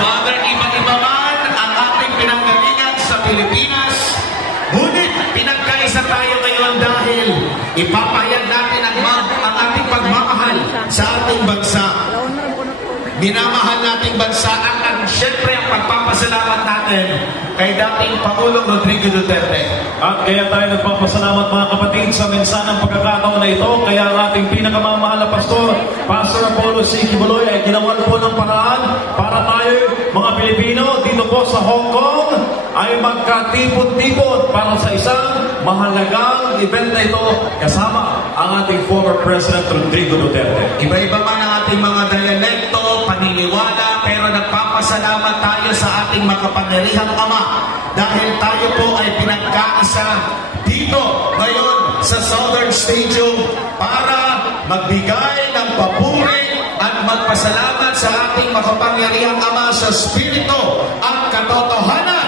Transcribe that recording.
Father, iba-iba man ang ating pinanggalingan sa Pilipinas, ngunit pinagkaisa tayo ngayon dahil ipapahayag natin ang ating pagmamahal sa ating bansa. Minamahal nating bansa at siyempre ang pagpapasalamat natin kay dating Pangulong Rodrigo Duterte. At kaya tayo nagpapasalamat mga kapatid sa mensanang pagkakataon na ito. Kaya ang ating pinakamamahal na pastor, Pastor Apollo C. Kibuloy, ay ginawan po ng paraan para tayo, mga Pilipino, dito po sa Hong Kong, ay magkatipon-tipon para sa isang mahalagang event na ito kasama ang ating former President Rodrigo Duterte. Iba-iba man ang ating mga dialekto, paniniwala, pero nagpapasalamat tayo sa ating makapangyarihang Ama dahil tayo po ay pinagkaisa dito ngayon sa Southern Stadium para magbigay ng papuri at magpasalamat sa ating makapangyarihang Ama sa Espiritu at katotohanan